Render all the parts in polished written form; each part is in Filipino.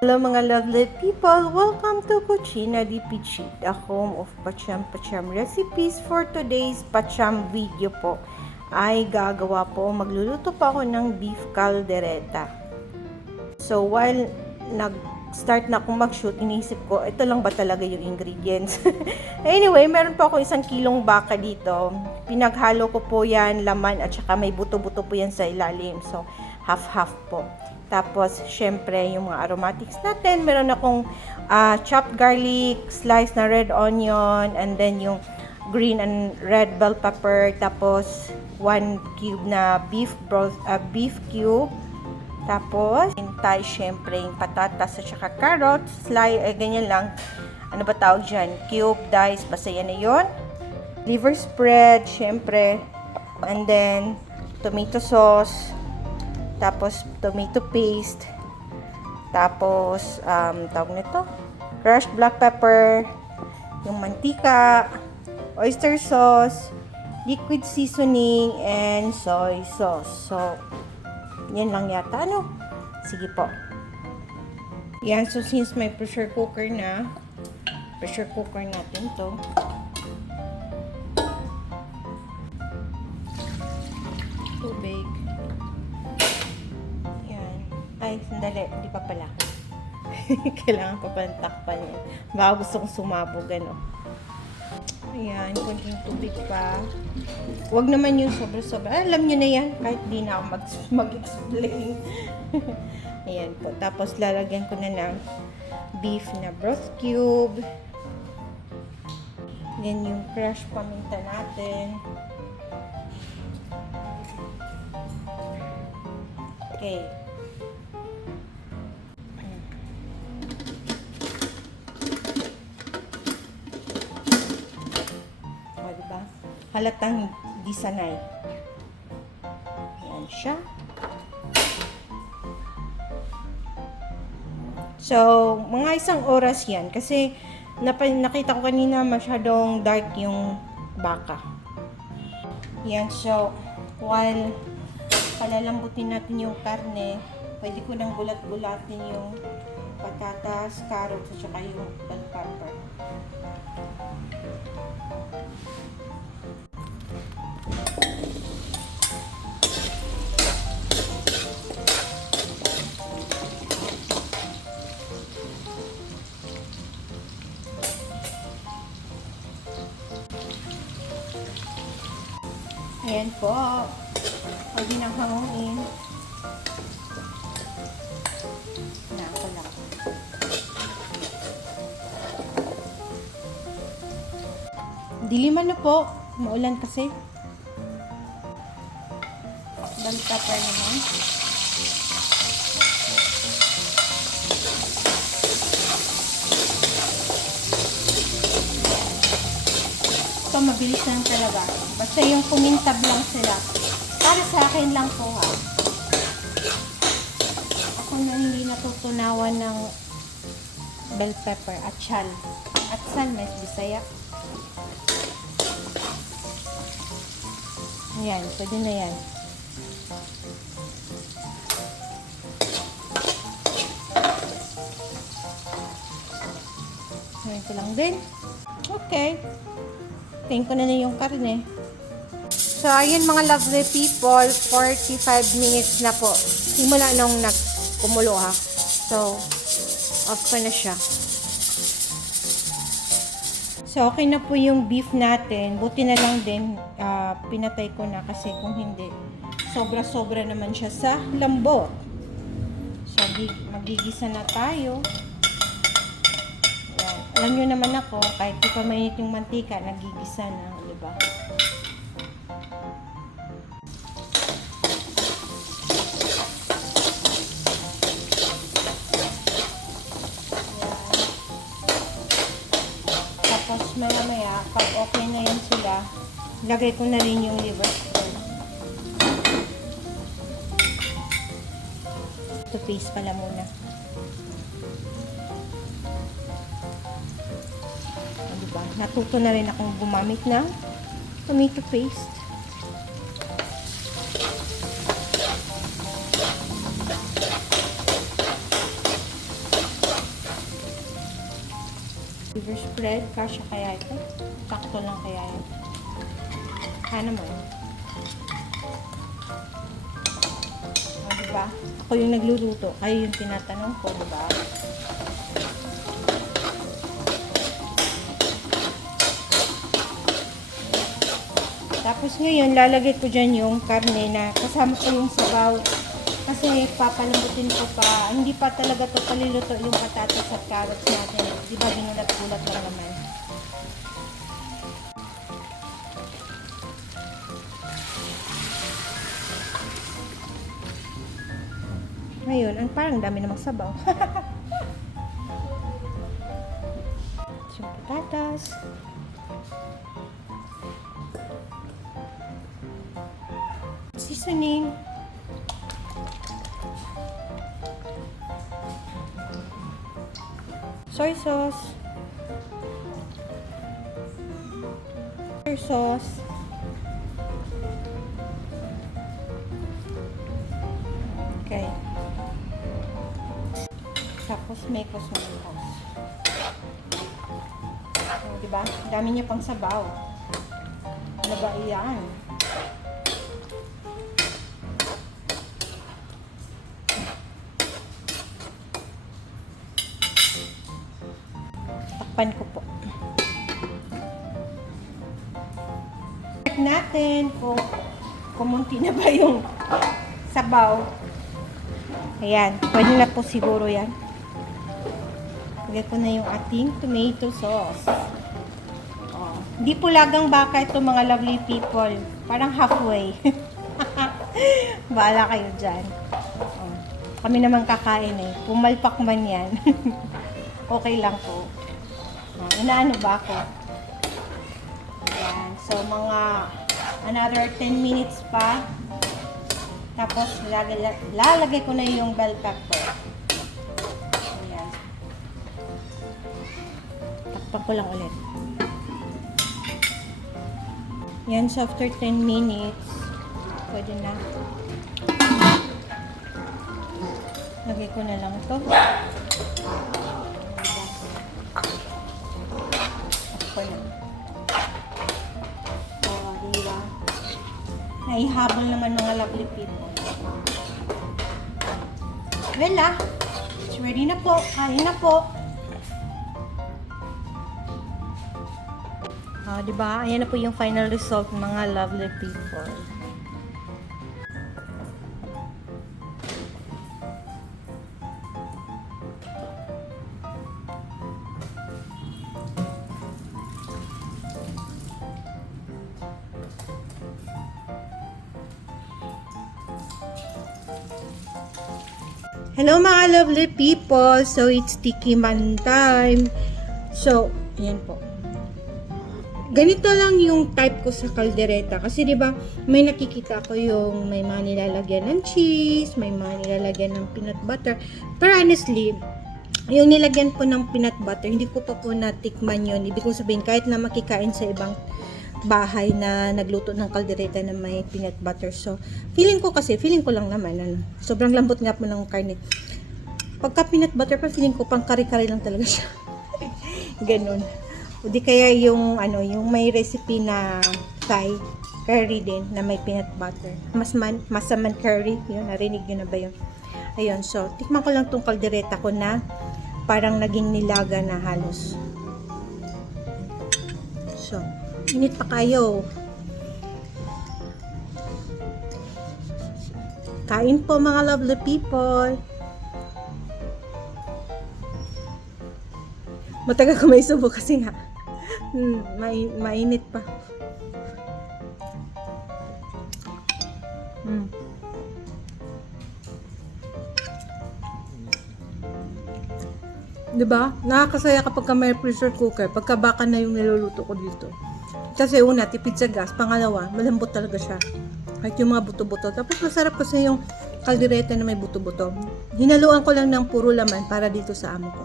Hello mga lovely people! Welcome to Cucina di Pichi, the home of Pacham recipes. For today's Pacham video po ay magluluto pa ako ng beef caldereta. So while nag-start na akong mag-shoot, iniisip ko, ito lang ba talaga yung ingredients? Anyway, meron pa ako 1 kilong baka dito. Pinaghalo ko po yan, laman at saka may buto-buto po yan sa ilalim. So half-half po. Tapos, syempre, yung mga aromatics natin. Meron akong chopped garlic, sliced na red onion, and then yung green and red bell pepper. Tapos, 1 cube na beef cube. Tapos, hintay, syempre, yung patatas at saka carrots. Ganyan lang. Ano ba tawag dyan? Cube, dice, basta yan na yun. Liver spread, syempre. And then, tomato sauce. Tapos, tomato paste. Tapos, tawag nito, crushed black pepper, yung mantika, oyster sauce, liquid seasoning, and soy sauce. So, yan lang yata, ano? Sige po. Yan, so since may pressure cooker natin to. Tubig. Ay, sandali. Hindi pa pala. Kailangan pa pala takpan yan. Baka gusto kong sumabog, ano. Ayan, konting tubig pa. Huwag naman yung sobra-sobra. Alam nyo na yan. Kahit di na ako mag-explain. Ayan po. Tapos, lalagyan ko na ng beef na broth cube. Then, yung crushed paminta natin. Okay. Halatang di sanay. Ayan siya. So, mga 1 oras yan. Kasi, nakita ko kanina masyadong dark yung baka. Yan. So, while palalambutin natin yung karne, pwede ko nang gulat-gulatin yung patatas, carrots, at saka yung bell pepper. Ayan po. Pwede nang hanguin. Ako lang. Diliman na po. Maulan kasi. Bell pepper naman. Ito mabilis lang talaga. Basta yung kumintab lang sila. Para sa akin lang po ha. Ako na hindi natutunawan ng bell pepper at sal. At sal, may Bisaya. Ayan, pwede na yan. Ayan ko lang din. Okay. Tingin ko na yung karne. So, ayun mga lovely people, 45 minutes na po. Simula nung kumulo ha. So, off ko na siya. So, okay na po yung beef natin. Buti na lang din, pinatay ko na kasi kung hindi, sobra-sobra naman siya sa lambot. So, magigisa na tayo. Ayan. Alam nyo naman ako, kahit di pa mainit yung mantika, nagigisa na, di ba? Tapos maya-maya, pag okay na yan sila, lagay ko na rin yung liver spread. Ito paste pala muna. Diba? Natuto na rin akong gumamit ng tomato paste. liver spread. Kasya kaya ito? Sakto lang kaya yan. Kaya naman. O, diba? Ako yung nagluluto. Kayo yung tinatanong ko, diba? Tapos ngayon, lalagay ko dyan yung karne na kasama ko yung sabaw. Kasi papalambutin ko pa. Hindi pa talaga to paliluto yung patatas at carrots natin. Diba ginulat-gulat lang naman. Ngayon, parang dami namang sabaw. Yung patatas. Seasoning. Soy sauce. Soy sauce. Okay. Tapos may cosmos. So, diba? Dami niya pang sabaw. Ano ba iyan? Takpan ko po. Check natin kung kumunti na ba yung sabaw. Ayan. Pwede na po siguro yan. Lagay ko na yung ating tomato sauce. Oh. Hindi po lagang baka ito mga lovely people. Parang halfway. Bahala kayo dyan. Oh. Kami naman kakain eh. Pumalpak man yan. Okay lang po. Oh, inaano ba ako? Ayan. So, mga another 10 minutes pa. Tapos, lalagay ko na yung bell pepper. Ayan. Takpan ko lang ulit. Yan, so after 10 minutes, pwede na. Lagay ko na lang ito. Takpan na. O, diba? Naihabol naman mga lovely people. Well, it's ready na po. Kain na po. Diba? Ayan na po yung final result, mga lovely people. Hello mga lovely people! So, it's Tiki Man time. So, ayan po. Ganito lang yung type ko sa kaldereta. Kasi, di ba, may nakikita ko yung may mga nilalagyan ng cheese, may mga nilalagyan ng peanut butter. Pero honestly, yung nilagyan po ng peanut butter, hindi ko pa po natikman yun. Ibig kong sabihin, kahit na makikain sa ibang bahay na nagluto ng kaldereta na may peanut butter. So, feeling ko lang naman, sobrang lambot nga po ng karne. Pagka peanut butter pa, feeling ko pang kari-kari lang talaga siya. Ganun. O di kaya yung may recipe na Thai curry din na may peanut butter. Masaman curry, yun, narinig nyo na ba yun? Ayun, so, tikman ko lang tong kaldereta ko na parang naging nilaga na halos. So, init pa kayo. Kain po mga lovely people. Matagal ko may subo kasi nga mainit pa. Diba? Nakakasaya kapag may pressure cooker, pagka baka na yung niluluto ko dito. Kasi una, tipid sa gas. Pangalawa, malambot talaga siya. Kahit yung mga buto-buto. Tapos masarap kasi yung kaldereta na may buto-buto. Hinaluan ko lang ng puro laman para dito sa amo ko.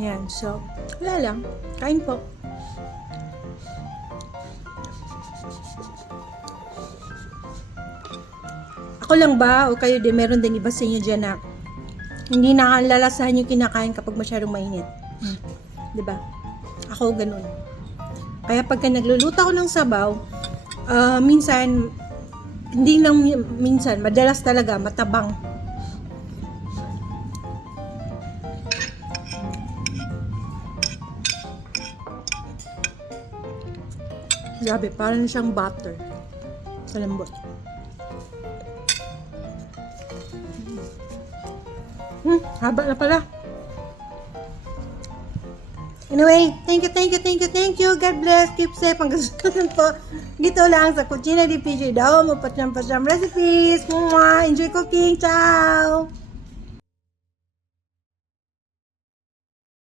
Yan. So, wala lang. Kain po. Ako lang ba o kayo din, meron din iba sa inyo dyan na hindi nakalalasahan yung kinakain kapag masyadong mainit. Diba? Ako ganun. Kaya pagka nagluluto ako ng sabaw, minsan, hindi lang minsan, madalas talaga matabang. Grabe, parang siyang butter sa lambot. Haba na pala. Anyway, thank you. God bless. Keep safe. Hanggang susunod po. Dito lang sa Cucina di PJ daw. Mapasyam recipes. Enjoy cooking. Ciao!